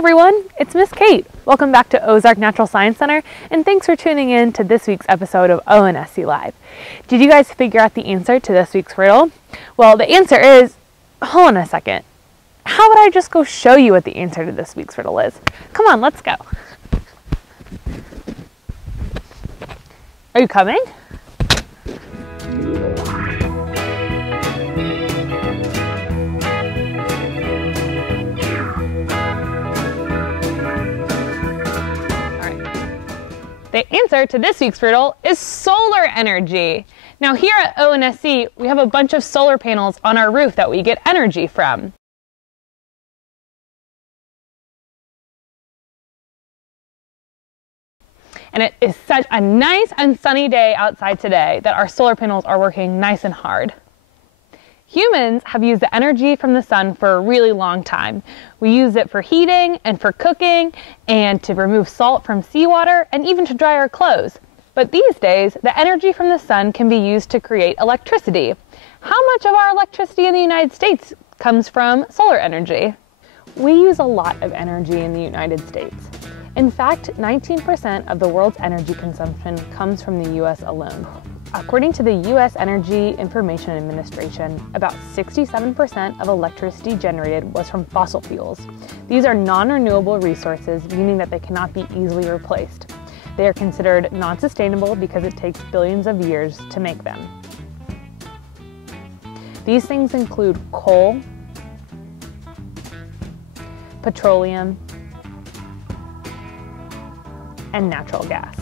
everyone, it's Miss Kate. Welcome back to Ozark Natural Science Center, and thanks for tuning in to this week's episode of ONSC Live. Did you guys figure out the answer to this week's riddle? Well, the answer is, hold on a second. How would I just go show you what the answer to this week's riddle is? Come on, let's go. Are you coming? The answer to this week's riddle is solar energy. Now here at ONSC, we have a bunch of solar panels on our roof that we get energy from. And it is such a nice and sunny day outside today that our solar panels are working nice and hard. Humans have used the energy from the sun for a really long time. We use it for heating and for cooking and to remove salt from seawater and even to dry our clothes. But these days, the energy from the sun can be used to create electricity. How much of our electricity in the United States comes from solar energy? We use a lot of energy in the United States. In fact, 19% of the world's energy consumption comes from the U.S. alone. According to the U.S. Energy Information Administration, about 67% of electricity generated was from fossil fuels. These are non-renewable resources, meaning that they cannot be easily replaced. They are considered non-sustainable because it takes billions of years to make them. These things include coal, petroleum, and natural gas.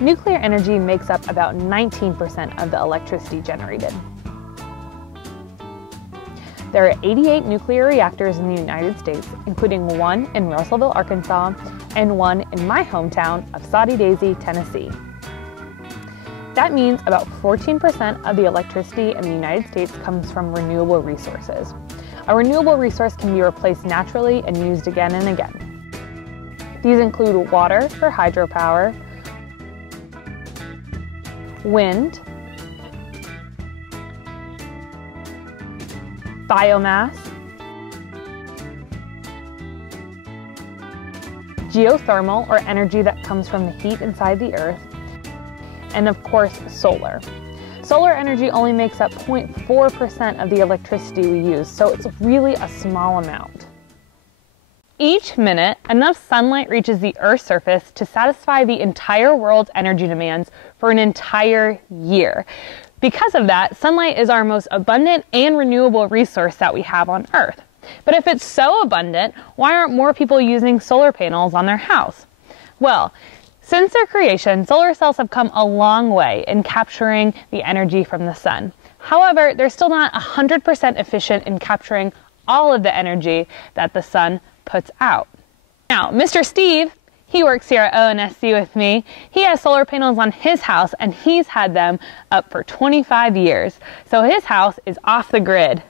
Nuclear energy makes up about 19% of the electricity generated. There are 88 nuclear reactors in the United States, including one in Russellville, Arkansas, and one in my hometown of Soddy Daisy, Tennessee. That means about 14% of the electricity in the United States comes from renewable resources. A renewable resource can be replaced naturally and used again and again. These include water for hydropower, wind, biomass, geothermal, or energy that comes from the heat inside the earth, and of course, solar. Solar energy only makes up 0.4% of the electricity we use, so it's really a small amount. Each minute, enough sunlight reaches the Earth's surface to satisfy the entire world's energy demands for an entire year. Because of that, sunlight is our most abundant and renewable resource that we have on Earth. But if it's so abundant, why aren't more people using solar panels on their house? Well, since their creation, solar cells have come a long way in capturing the energy from the sun. However, they're still not 100% efficient in capturing all of the energy that the sun puts out. Now, Mr. Steve, he works here at ONSC with me. He has solar panels on his house and he's had them up for 25 years. So his house is off the grid.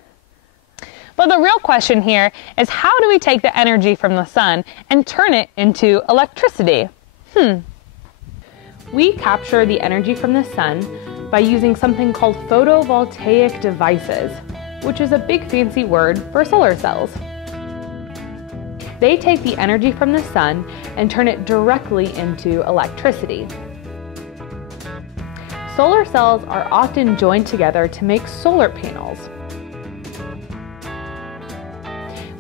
But the real question here is, how do we take the energy from the sun and turn it into electricity? We capture the energy from the sun by using something called photovoltaic devices, which is a big fancy word for solar cells. They take the energy from the sun and turn it directly into electricity. Solar cells are often joined together to make solar panels.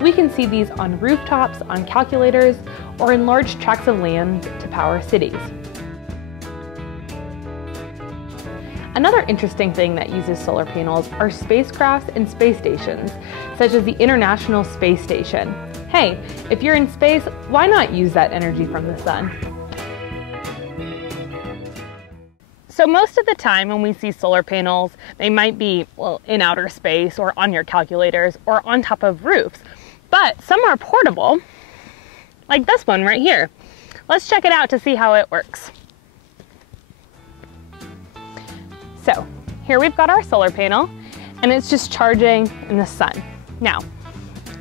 We can see these on rooftops, on calculators, or in large tracts of land to power cities. Another interesting thing that uses solar panels are spacecrafts and space stations, such as the International Space Station. Hey, if you're in space, why not use that energy from the sun? So most of the time when we see solar panels, they might be, well, in outer space or on your calculators or on top of roofs. But some are portable, like this one right here. Let's check it out to see how it works. So here we've got our solar panel and it's just charging in the sun. Now,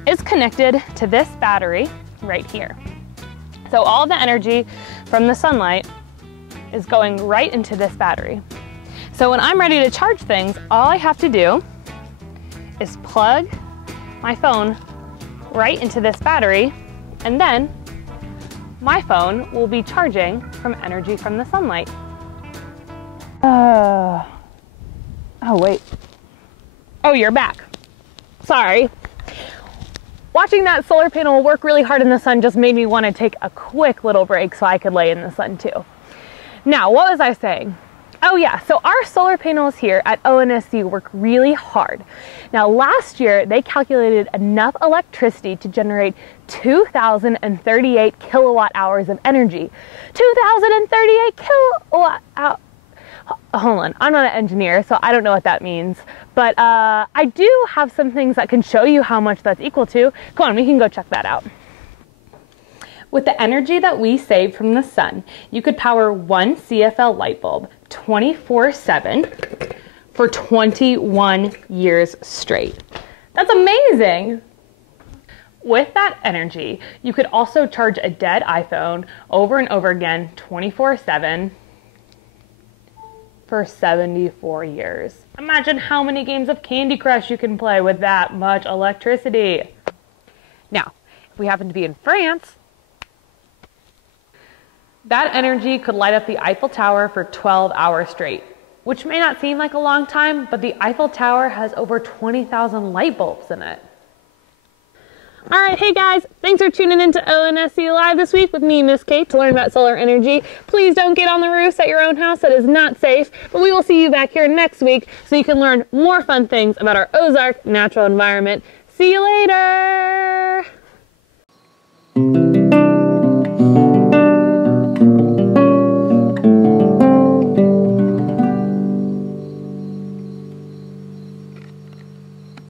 it's connected to this battery right here. So all the energy from the sunlight is going right into this battery. So when I'm ready to charge things, all I have to do is plug my phone right into this battery, and then my phone will be charging from energy from the sunlight. Oh wait. Oh, you're back. Sorry. Watching that solar panel work really hard in the sun just made me want to take a quick little break so I could lay in the sun too. Now, what was I saying? Oh yeah, so our solar panels here at ONSC work really hard. Now last year, they calculated enough electricity to generate 2,038 kilowatt hours of energy. 2,038 kilowatt hours. Hold on, I'm not an engineer, so I don't know what that means. But I do have some things that can show you how much that's equal to. Come on, we can go check that out. With the energy that we save from the sun, you could power one CFL light bulb 24/7 for 21 years straight. That's amazing! With that energy, you could also charge a dead iPhone over and over again 24/7 for 74 years. Imagine how many games of Candy Crush you can play with that much electricity. Now, if we happen to be in France, that energy could light up the Eiffel Tower for 12 hours straight, which may not seem like a long time, but the Eiffel Tower has over 20,000 light bulbs in it. All right, hey guys, thanks for tuning into ONSC Live this week with me, Miss Kate, to learn about solar energy. Please don't get on the roofs at your own house. That is not safe, but we will see you back here next week so you can learn more fun things about our Ozark natural environment. See you later!